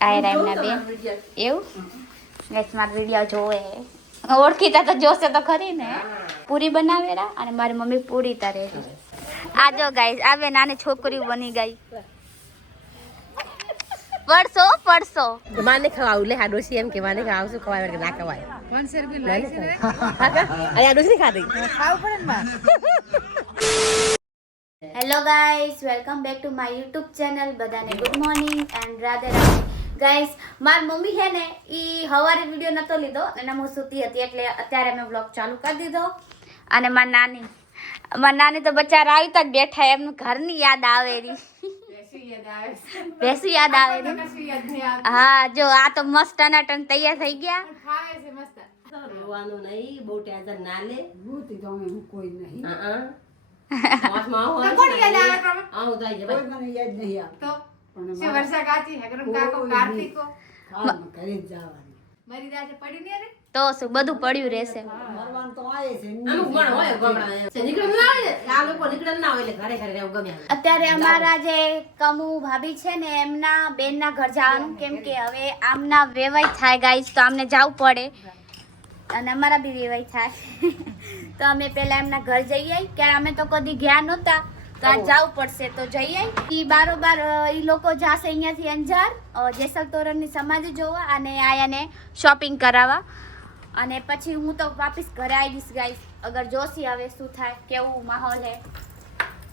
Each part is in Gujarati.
આયરા એમના બેન એવું ગાઈસ મારો વિડીયો જોવે ઓળખીતા તો જોશે તો ખરી ને પૂરી બનાવેરા અને મારી મમ્મી પૂરી તરેલી આ જો ગાઈસ આ બે નાની છોકરી બની ગઈ પડસો માને ખવાવું લે આ ડોસી એમ કે માને ખાવશું ખવાય કે ના ખવાય 500 રૂપિયા લાગે છે અરે આ ડોસી ખાધી ખાવ પડે ને માં hello guys welcome back to my YouTube channel બધાને good morning and Radhe Radhe guys મારી મમ્મી હે ને ઈ હવારે વિડિયો નતો લીધો અને હું સૂતી હતી એટલે અત્યારે મેં વ્લોગ ચાલુ કરી દીધો અને મારી નાની તો બચારા આવી તક બેઠા એમનું ઘરની યાદ આવે રી બેસી યાદ આવે રી હા જો આ તો મસ્ત ટનાટન તૈયાર થઈ ગયા ખાવે છે મસ્ત રોવાનું નહીં બહુ ટેન્શન ના લે ભૂતી તો હું કોઈ નહીં આસમાં આવો તો કોણ યાદ આવે તમે આવો તો આવી જાય મને યાદ નહીં આવતો પણ વર્ષા કાચી હગરમ કાકો કાર્તિકો કામ કરી જવાની મારી દાસે પડી ને રે તો શું બધું પડ્યું રહેશે મરવાન તો આયે છે અમુક મણ હોય ગમડા છે નીકળે ના આવે આ લોકો નીકળે ના હોય એટલે ઘરે ઘરે રહેવું ગમે અત્યારે અમારા જે કમુ ભાભી છે ને એમના બેનના ઘર જવાનું કેમ કે હવે આમના વેવાય થાય ગાઈસ તો આમને જવું પડે અને અમારા બી વેવાય થાય તો અમે પહેલા એમના ઘર જઈએ કે અમે તો કદી ગયા નહોતા તો આ જવું પડશે તો જઈએ ઈ બારોબાર ઈ લોકો જાશે અહીંયાથી અંજાર જેસલ તોરણની સમાધિ જોવા અને આયાને શોપિંગ કરાવવા અને પછી હું તો વાપસ ઘરે આવી જઈશ ગાઈસ અગર જોશી આવે શું થાય કેવું માહોલ હે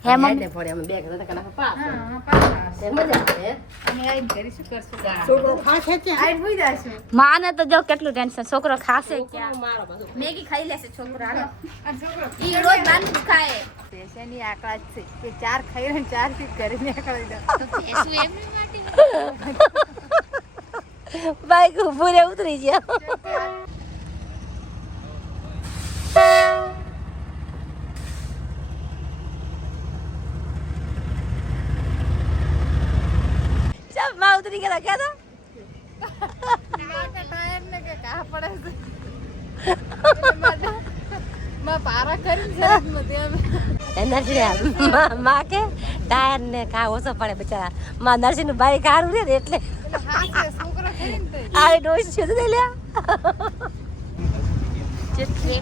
હે મમ્મી પડે અમે બે ઘરે કના પાસ હા પાસ મજા આવે અમે આઈ ઘરે શું કરશું છોકરો ખાશે છે આઈ ભૂઈ જાશે માને તો જો કેટલું ટેન્શન છોકરો ખાશે ક્યાં મારો પાછો મેગી ખાઈ લેશે છોકરો હાલો આ છોકરો ઈ રોજ બાંધ ખાય પેશેની આકડા છે કે 4 ખાઈ ને 4 થી ઘરે ને આકડા દે તો પેશું એમ માટે બાઈક ઉપર ઉતરી ગયા માં ઉતરી ગયા ક્યાં તો ટાયર ને કે કા પડે છે માં પારા કરી છે મતે અમે એનર્જી માં કે ટાયર ને કા ઓછો પડે બચારા માં નરસિંહ નું બાઈક હારું રે એટલે હાસે છોકરો કરીને આ ડોસ છે તો લે ચટલી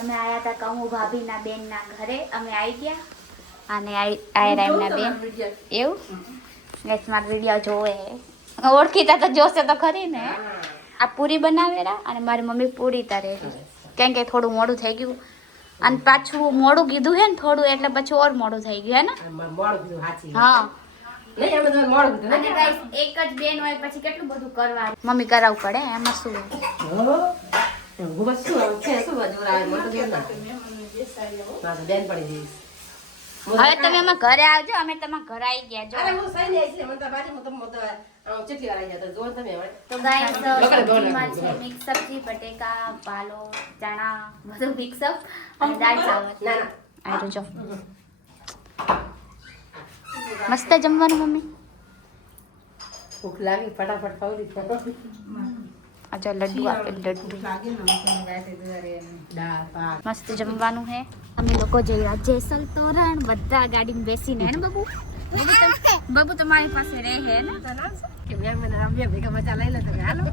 અમે આયા હતા કમુ ભાભીના બેનના ઘરે અમે આવી ગયા અને આયરા એમના બેન એવું ગાઈસ મારો વિડીયો જોવે ઓળખીતા તો જોશે તો ખરી ને આ પૂરી બનાવેરા અને મારી મમ્મી પૂરી તરેલી કેમ કે થોડું મોડું થઈ ગયું અને પાછું મોડું કીધું હે ને થોડું એટલે પછી ઓર મોડું થઈ ગયું હે ને હા અને ગાઈસ એક જ બેન હોય પછી કેટલું બધું કરવાનું મમ્મી કરાવવું પડે એમાં શું હવે તમે અમારા ઘરે આવજો અમે તમારા ઘરે આવી ગયા જો તો ગાઈસ સબ્જીમાં છે મિક્સ સબ્જી બટેકા પાલો ચણા બધું મિક્સ અપ અને દાળ ચાવલ આયરો જો મસ્ત જમવાનું મમ્મી ભૂખ લાગી ફટાફટ ખાવી અચ્છા લડ્ડુ આપે લડ્ડુ મસ્ત જમવાનું હે અમે લોકો જઈ રહ્યા જેસલ તોરણ બધા ગાડીમાં બેસીને હે ને બાબુ તમારી પાસે રહે હે ને કે મેં મને રમ્યા ભેગા મજા લઈ લે તો હાલો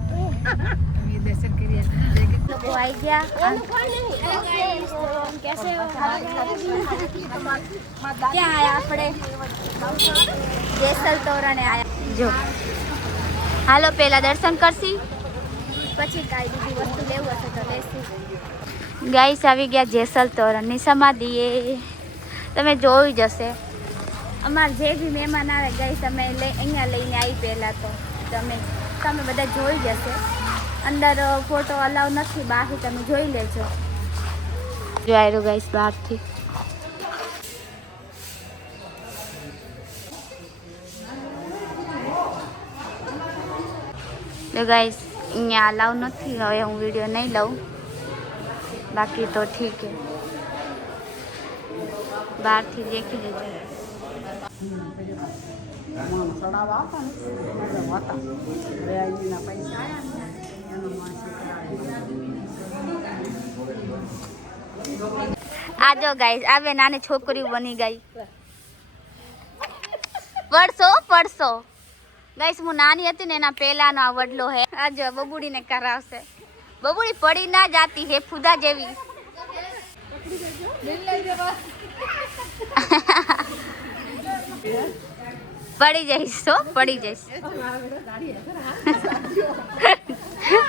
અમે દર્શન કરીએ લોકો આવી ગયા કેસે ક્યાં આયા આપણે જેસલ તોરણે આયા જો હાલો પેલા દર્શન કરશી પછી કાંઈ બીજી વસ્તુ લેવું હશે તો લેશું ગાઈસ આવી ગયા જેસલ તોરણની સમાધિએ તમે જોઈ જશે અમારે જે બી મહેમાન આવે ગાઈસ અમે અહીંયા લઈને આવી પહેલાં તો તમે બધા જોઈ જશે અંદર ફોટો અલાવ નથી બહારથી તમે જોઈ લેજો જો આવ્યો ગાઈસ બહારથી તો ગાઈસ અહીંયા અલાવ નથી હવે હું વિડીયો નહીં લઉં બાકી તો ઠીક હે બહારથી દેખી લેજો ચડાવવા હતા ને પૈસા આવ્યા આ જો ગાઈસ આવે નાની છોકરી બની ગઈ. પડશો ગાઈસ હું નાની હતી ને એના પહેલાનો આ વડલો હે. આ જો બબુડીને કરાવશે. બબુડી પડી ના જાતી હે ફુદા જેવી. પડી જઈશ તો પડી જઈશ.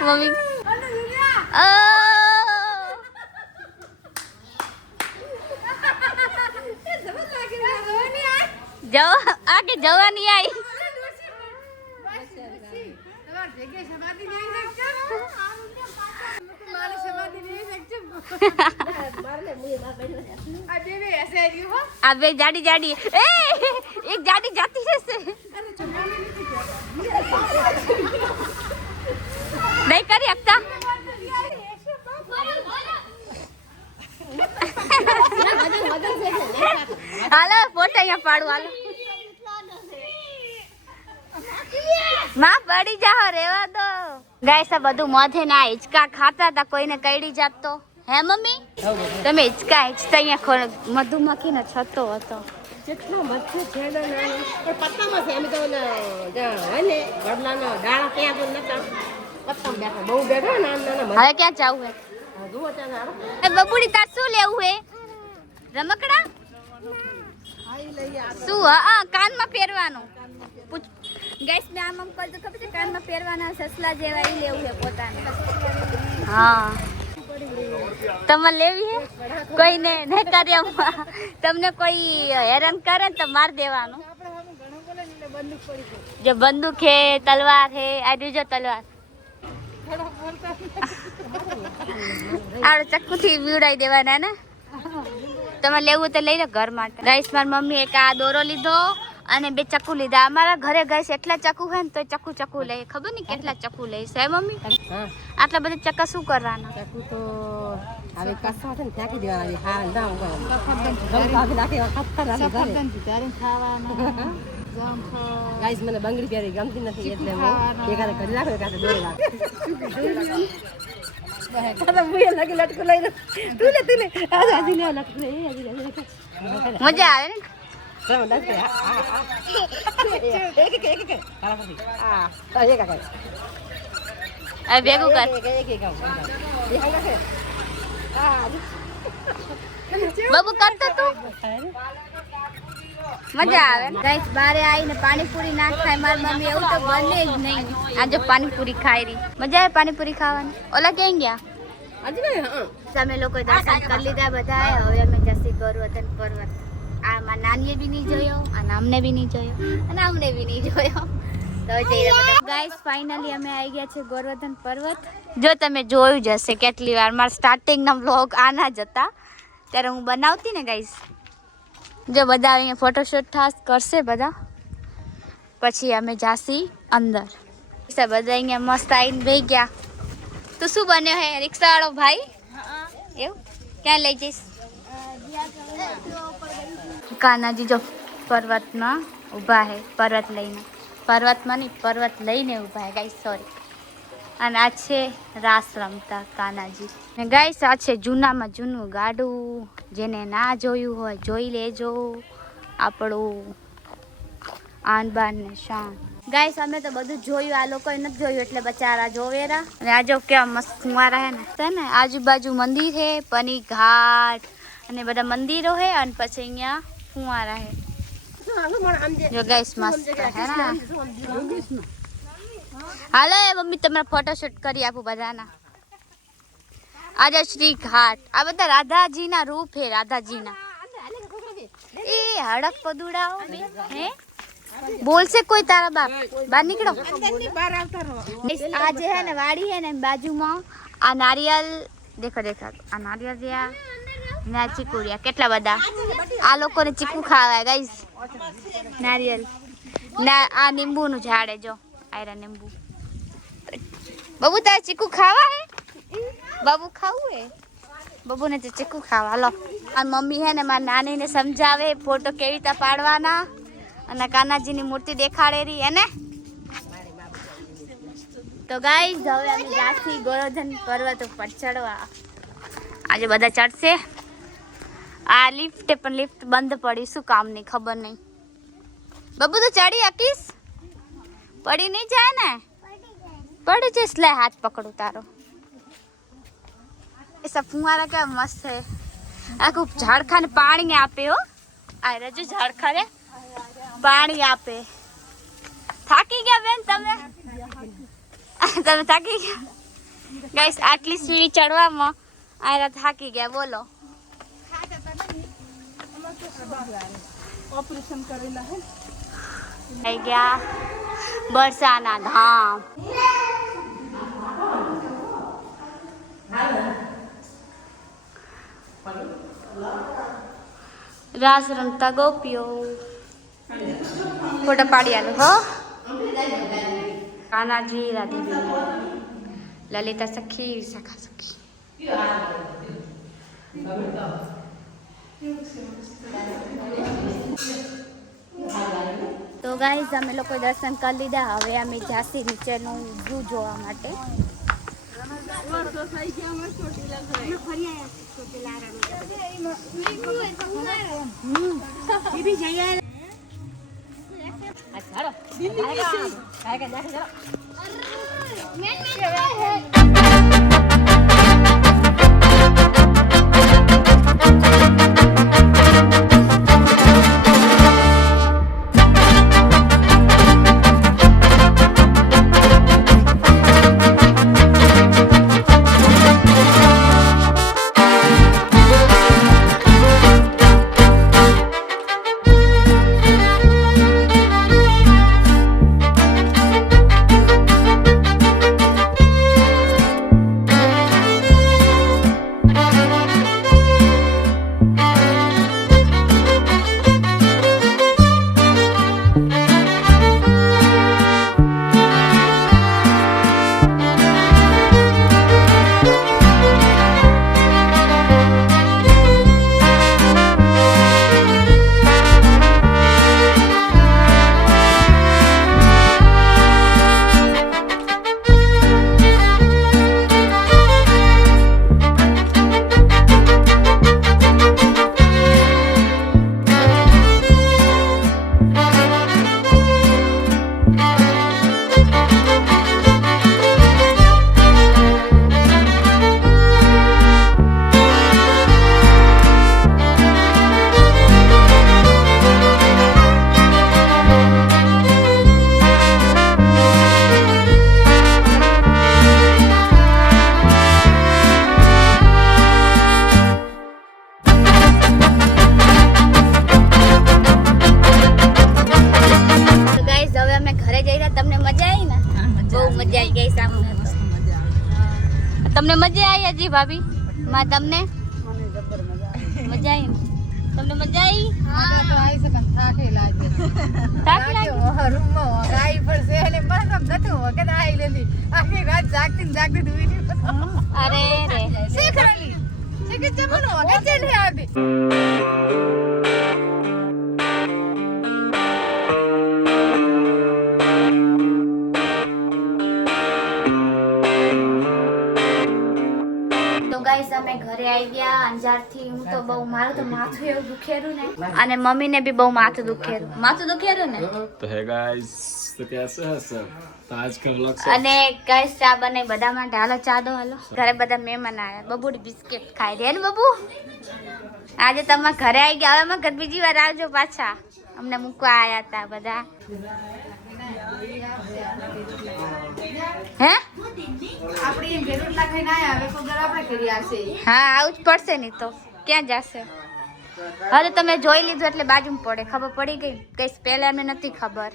મમ્મી आगे जवानी आई अबे जाडी जाडी ए एक जाडी जाती है से नहीं करी अक्ता हालो फोटो यहाँ पाड़ू हालो માં પડી જાઓ રેવા દો ગાઈસ આ બધું મોઢે ના હિચકા ખાતા હતા કોઈને કઈડી જાતો હે મમ્મી તમે હિચકા અહીંયા મધુમક્ખી નો છતો હતો કેટલો મચ્છર છેડો ના પણ પત્તામાં છે એમ તો હોય ને વડલાનો ડાળા ત્યાં તો નતા પત્તામાં બેઠા બહુ બેઠા નાના હવે ક્યાં જાવું હે જુઓ ત્યાં એ બબુડી તાર શું લેવું હે રમકડા શું હા કાનમાં પહેરવાનું ગાઈસ મે આમ કર તો ખબર છે કાનમાં પહેરવાના સસલા જેવા ઈ લેવું છે પોતાને હા તમને લેવી હે કોઈને ન કર્યા તમને કોઈ હેરાન કરે તો માર દેવાનું જો બંદૂક હે તલવાર હે આ જો તલવાર આ ચક્કુથી વીડાઈ દેવાના ને તમે લેવું તો લઈ લો ઘર માટે ગાઈસ મારી મમ્મી એક આ દોરો લીધો અને બે ચક્કુ લીધા અમારા ઘરે ગાઈસ એટલા ચક્કુ હે ને તો ચક્કુ લે ખબર નહીં કેટલા ચક્કુ લે છે મમ્મી આટલા બધા ચક્કા શું કરવાના ચક્કુ તો હવે કસા છે ને ત્યાંથી દેવાના હા ના ગાઈસ મને બંગડી પહેરી ગમતી નથી એટલે હું એકાદે કરી રાખો એકાદે દોરી રાખો કાદા મુએ લગે લટકો લઈને તું લે આજી લે લટકો લે મજા આવે ને ભેગું કર બાબુ કરતો તું મજા આવે ગાઈસ બારે આવીને પાણીપુરી ના ખાય મારી મમ્મી એવું તો બને જ નહીં આજે પાણીપુરી ખાઈ રહી મજા આવે પાણીપુરી ખાવાની ઓલા ક્યાં ગયા તમે લોકો દર્શન કરી લીધા બધા હવે અમે જસી ગોરવર્ધન પર્વત આમાં નાનીએ બી નહીં જોયો અને અમને બી નહીં જોયો અને અમને બી નહીં જોયો તો ગાઈસ ફાઇનલી અમે આવી ગયા છે ગોરવર્ધન પર્વત જો તમે જોયું જ હશે કેટલી વાર મારા સ્ટાર્ટિંગના વ્લોગ આના જ હતા ત્યારે હું બનાવતી ને ગાઈસ જો બધા અહીંયા ફોટોશૂટ કરશે બધા પછી અમે જાસી અંદર બધા અહીંયા મસ્ત આવીને બેસી ગયા તું શું બન્યો હે રિક્ષાવાળો ભાઈ એવું ક્યાં લઈ જઈશ કાનાજી જો પર્વતમાં ઊભા હે પર્વત લઈને ઊભા હે ગાઈસ સોરી અને આ છે રાસ રમતા કાનાજી ને ગાઈસ આ છે જૂનામાં જૂનું ગાડું જેને ના જોયું હોય જોઈ લેજો આપણું આન બાન ને શાન ગાઈસ અમે તો બધું જોયું આ લોકોએ નથી જોયું એટલે બચારા જોવેરા અને આ જો કેવા મસ્ત ફુવારા હે ને આજુબાજુ મંદિર હે પની ઘાટ અને બધા મંદિરો હે અને પછી અહીંયા ફુવારા હે જો ગાઈસ મસ્ત હે ને હાલો એ મમ્મી તમારા ફોટોશૂટ કરી આપું બધાના આજે શ્રી ઘાટ આ બધા રાધાજીના રૂપ હે રાધાજીના એ હડક પદુડાઓ હે બોલશે કોઈ તારા બાપ બહાર નીકળો આ જે હે ને વાડી હે ને બાજુમાં આ નારિયેલ દેખો આ નારિયેલ રહ્યા ને આ ચીકુડિયા કેટલા બધા આ લોકોને ચીકુ ખાવાય ગાઈસ નારિયેલ ના આ લીંબુનું ઝાડ હે જો આયરા લીંબુ બબુ તારે ચીકુ ખાવા હે બાબુ ખાવું હે બબુને તો ચીકુ ખાવા લો આ મમ્મી હે ને મારી નાનીને સમજાવે ફોટો કેવી રીતે પાડવાના અને કાનાજીની મૂર્તિ દેખાડે રહી એને તો ગાઈઝ હવે અમે જાસી ગોવર્ધન પર્વત ઉપર ચડવા. આજે બધા ચડશે. આ લિફ્ટ પણ લિફ્ટ બંધ પડી, શું કામ નહીં ખબર નહીં. બબુ તો ચડી શકીશ? પડી નહીં જાય ને? પડી જઈશ. લે હાથ પકડું તારો. એ सब फुहारा क्या मस्त है. આખું ઝાડખા ને પાણી આપે હો. આ રજો ઝાડખા ને પાણી આપે. થાકી ગયા બેન તમે? તમે થાકી ગયા? ગાઈસ આટલી સીડી ચડવામાં આયરા થાકી ગયા. બોલો. ઓપરેશન કરેલા હે. થઈ ગયા બરસાના ધામ. રાસ રમતા ગોપીઓ. ફોટો પાડી આલો હો. કાનાજી, રાધીબેન, લલિતા સખી, વિશાખા સખી. તો ગાઈઝ અમે લોકો દર્શન કરી લીધા. હવે અમે જાસી નીચેનું વ્યૂ જોવા માટે. તમને મજા આવી હજી ભાભી? માં તમને મજા આવી? તમને મજા આવી? હા તો આઈ સકન થાકે લાગે. થાક લાગ્યો? રૂમમાં ગાઈ પડશે એટલે મતલબ નતું વખત આઈ લેલી. આખી રાત જાગતી દુઈ. અરે રે શીખરેલી. શીખી જમનો વખત છે ને આવતી. અમે ઘરે આવી ગયા અંજારથી. હું તો બહુ, મારું તો માથું એવું દુખેરું ને, અને મમ્મીને બી બહુ માથું દુખેરું ને. तो है गाइस, तो कैसे है सब? तो आज का व्लॉग અને ગાઈસ ચા બનાવી બધા માટે. હાલો ચા દો. હાલો. ઘરે બધા મહેમાન આવ્યા. બબુડી બિસ્કિટ ખાઈ રહ્યા ને બબુ. આજે તમે ઘરે આવી ગયા. હવે અમે ઘર બીજી વાર આવજો પાછા. અમને મૂકવા આવ્યા હતા બધા. હે આપણી એમ ભેરું લાગે ના આવે તો ઘર આપણે કરી આવશે. હા આવું જ પડશે. નહીં તો ક્યાં જશે? હવે તમે જોઈ લીધું એટલે બાજુમાં પડે. ખબર પડી ગઈ? કઈ પહેલા અમને નથી ખબર.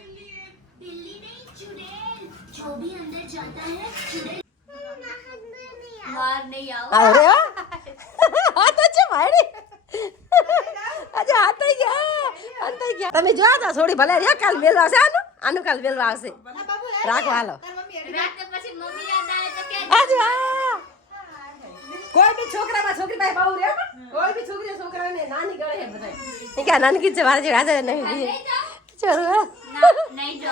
તમે જોયા તા થોડી ભલે રે કાલ મેલવા આવશે. આનું કાલ મેલવા આવશે. રાખો હાલો. કોઈ બી છોકરામાં છોકરી પાસે બહુ રે. કોઈ બી છોકરી છોકરાને નાની ગળે હે બધાય. કે નાની કીધે મારે જે રાજા નહીં. ચલો નહીં જો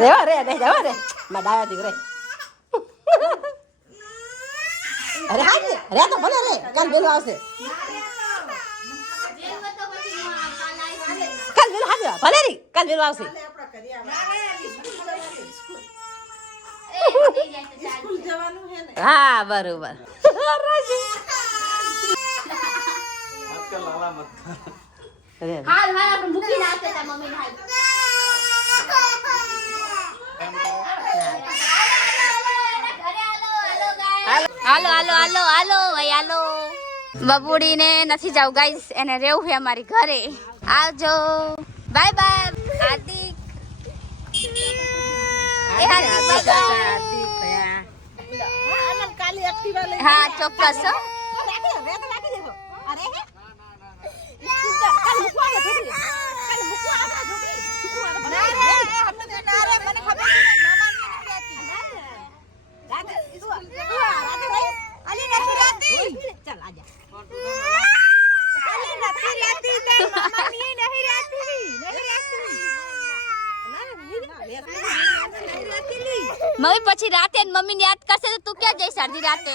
રે જાવ રે માં ડાયા દીકરે અરે હા રે તો ભલે રે કાલ બેલો આવશે કાલ બેલો હા ભલે રી કાલ બેલો આવશે હા બરોબર હાલ આપણે મૂકી નાખે તા મમ્મી હાલ હાલો ભાઈ હાલો બબુડી ને નથી જાવ ગાઈસ એને રહેવું છે અમારી ઘરે આવજો બાય બાય હાર્દિક હા ચોક્કસ મમ્મી પછી રાતે મમ્મી ને યાદ કરશે તો તું ક્યાં જઈશ અડધી રાતે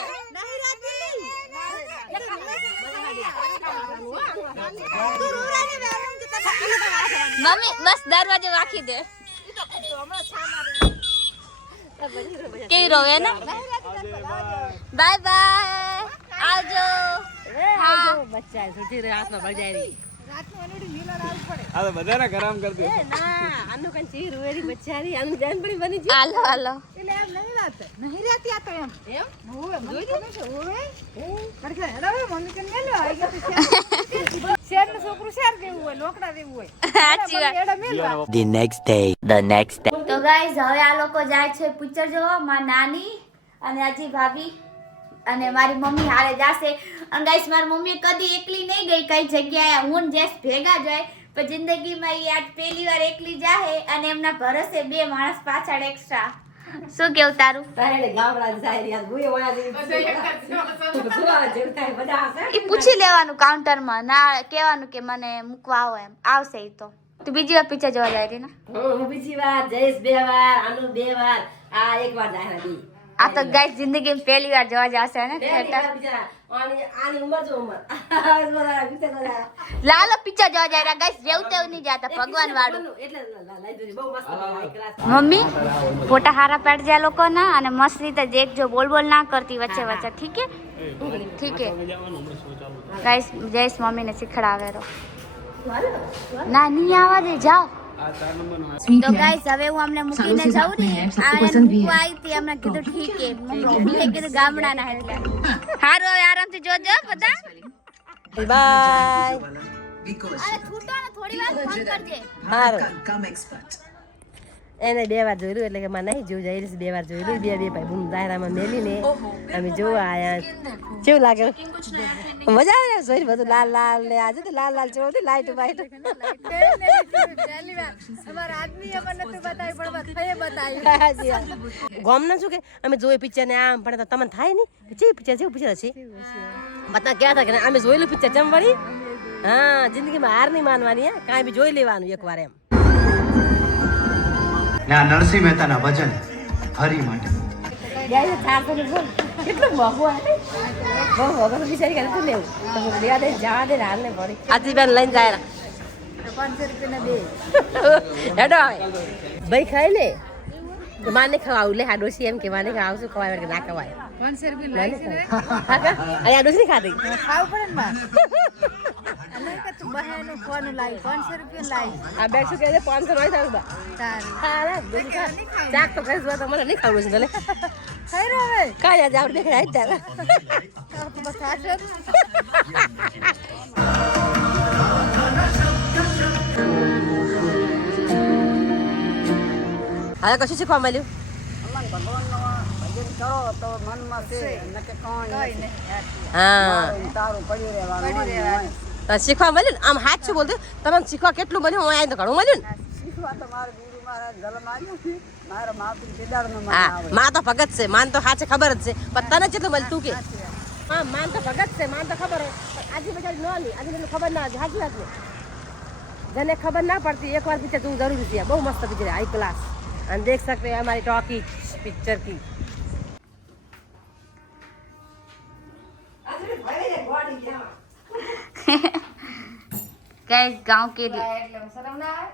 મમ્મી બસ દરવાજો રાખી દે કેવી રોવે ને બાય બાય આવજો હા બચ્ચા સુધી રાતમાં ભળ જાય આ તો બધાને ગરમ કરી દે ના આનું કઈ ચી રોવેરી બચ્ચારી આનું જાન પડી બની છે હાલો હાલો એટલે એમ નહીં રહેતી આ તો એમ હોવે જોઈ દે છે હોવે ખરેખર હેડો મમ્મી કે મેલો આવી ગયા તો શેર નું છોકરું શેર દેવું હોય લોકડા દેવું હોય સાચી વાત એડા મેલવા The next day. તો ગાઈઝ હવે આ લોકો જાય છે પિક્ચર જોવા મારી નાની અને અજી ભાભી અને મારી મમ્મી હારે જાશે અને ગાઈસ મારી મમ્મી કદી એકલી નહીં ગઈ કઈ જગ્યાએ હું ને જેસ ભેગા જાય પણ જિંદગીમાં ઈ આજ પહેલી વાર એકલી જાહે અને એમના ભરોસે બે માણસ પાછળ એક્સ્ટ્રા શું કેવું તારું તારે ગામડા જાય યાર ભૂએ વાયા દે જોવા જેવતા બધા હશે ઈ પૂછી લેવાનું કાઉન્ટરમાં ના કહેવાનું કે મને મૂકવા આવો એમ આવશે ઈ તો તું બીજી વાર પિક્ચર જોવા જાય રહી ને હું બીજી વાર જઈશ 2 વાર આનું 2 વાર આ એક વાર જાય નથી આ તો ગાઈસ જિંદગીમાં પહેલી વાર જોવા જશે ને થિયેટર આની ઉંમર જો ઉંમર લાલો પિક્ચર જોવા જાય રહ્યા ગાઈસ જેવું તેવું નહીં જાતા ભગવાન વાળું એટલે લાઈબ્રેરી બહુ મસ્ત હાઈ ક્લાસ મમ્મી ફોટા હારા પાડજે આ લોકોના અને મસ્ત રીતે દેખજો બોલ બોલ ના કરતી વચ્ચે વચ્ચે ઠીક હે ઠીક હે ગાઈસ જયેશ મમ્મીને શીખડાવે રો ના નહીં આવવા દે જાઓ તો ગાઈસ હવે હું અમને મૂકીને જાઉં ને આ મૂકવા આવી હતી અમને કીધું ઠીક હે મમ્મીએ કીધું ગામડાના એટલે હારું હવે આરામથી જોજો બધા બાય અરે છૂટો ને થોડી વાર ફોન કરજે હારું એને 2 વાર જોયું એટલે કે માં નહીં જોઈ જાય 2 વાર જોયું બે ભાઈ બૂમ દાયરામાં મેલીને અમે જોવા આયા કેવું લાગે મજા આવે જોઈ બધું લાલ લાલ ને આજે તો લાલ લાલ જોવું લાઈટ બાઈટ પહેલી વાર અમારા આદમી અમને નતું બતાવી પણ થઈએ બતાવી ગોમના શું કે અમે જોઈએ પિક્ચર ને આમ પણ તમને થાય નહીં જે પિક્ચર જેવું પિક્ચર હશે બતા ક્યાં થાય કે અમે જોયેલું પિક્ચર જેમ વળી હા જિંદગીમાં હાર નહીં માનવાની હે કાંઈ બી જોઈ લેવાનું એકવાર એમ ના નરસિંહ મહેતાના ભજન હરી માટે કેટલું મોંઘું બહુ મોંઘું તો બિચારી કરે તું લેવું તો લેવા દે જવા દે હાલ ને પડી આજીબેન લઈને જાય 500 રૂપિયાના 2 હેડો ભાઈ ખાઈ લે માને ખવાવું લે આ ડોસી એમ કે માને ખાવશું ખવાય કે ના ખવાય 500 રૂપિયા લાગી છે ને આ ડોસી ખાધી ખાવું પડે ને માં અને કે તું બહેનું ફોન લાવી 500 રૂપિયા લાવી આ બેગ શું કહે છે 500 નહીં થારું બા તારી હા ડોસી ખા ચાક તો કઈ તો મને નહીં ખાવું છે ભલે ખાઈ રહ્યો હવે કાઈ આજે આપણે દેખાય તારા તો બસ ખાશે હવે કશું શીખવા મળ્યું હા શીખવા મળ્યું આમ હાથ શું બોલતું તમને શીખવા કેટલું મળ્યું હું આવીને તો ઘણું મળ્યું ને હા માં તો ભગત છે માન તો હાચે ખબર જ છે પણ તને કેટલું મળ્યું તું કે હા માન તો ભગત છે માન તો ખબર હોય આજે બચારી ન લી આજે મને ખબર ના હાજી વાત ને જેને ખબર ના પડતી એકવાર પિક્ચર તું જરૂર છે બહુ મસ્ત પિક્ચર હાઈ ક્લાસ और देख सकते हैं हमारी टॉकी पिक्चर की। गाइस गांव के એટલે શરમ ના આવે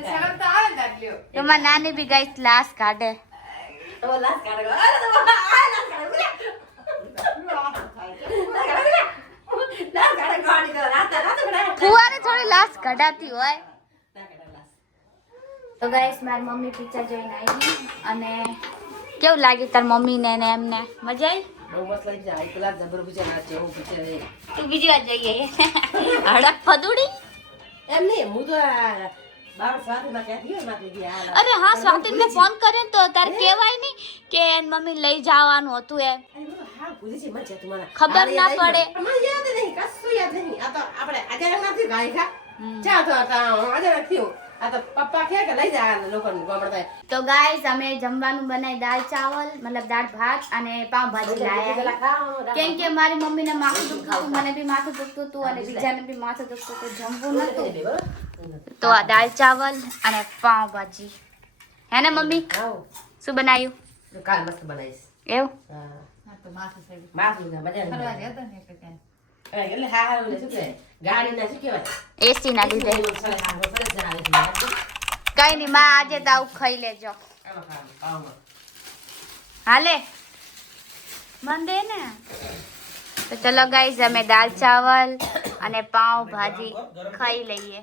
શરમ તો આવે જ આટલ્યો તમારી નાની બી ગાઈસ લાશ કાઢે. ફુવારે થોડી લાશ કઢાતી હોય. તો ગાઈસ મારી મમ્મી પિક્ચર જોઈને આવી અને કેવું લાગ્યું તાર મમ્મી ને એમને મજા આવી? બહુ મસ્ત લાગી જાય પેલા જબર પિક્ચર આ છે હું પિક્ચર એ તું બીજી વાર જઈએ હડક ફદુડી. એમ નહીં હું તો બાર સાથે માં ક્યાંથી હોય માથી ગયા અરે હા સ્વાતિને ફોન કર્યો તો તાર કહેવાય નહીં કે એન મમ્મી લઈ જવાનું હતું એમ હા પૂછી છે મજા તમારા ખબર ના પડે. મને યાદ નહીં કશું યાદ નહીં આ તો આપણે આજે નથી ગાય ખા ચા તો આજે નથી આ તો પપ્પા કહે કે લઈ જા લોકોને ગોમડતા. તો ગાઈસ અમે જમવાનું બનાવી દાળ ચાવલ મતલબ દાળ ભાત અને પાવભાજી લાયા કેમ કે મારી મમ્મીને માથું દુખતું હતું, મને બી માથું દુખતું હતું અને બીજાને બી માથું દુખતું હતું, જમવું નતું. તો આ દાળ ચાવલ અને પાવભાજી હે ને મમ્મી? શું બનાવ્યું? કાલ મસ્ત બનાવીશ. એવું હા હા તો માથું સડી માથું ના મજા ફરવા જતો ને એટલે ત્યાં એટલે હા હા શું કે ગાડી ના શું કહેવાય એસી ના લીધે સરસ હા સરસ જણાવે કઈ નહીં માં આજે તો આવું ખાઈ લેજો. આમાં ખાવાનું પાવમાં હાલે મન દે ને. તો ચલો ગાઈસ અમે દાળ ચાવલ અને પાવ ભાજી ખાઈ લઈએ.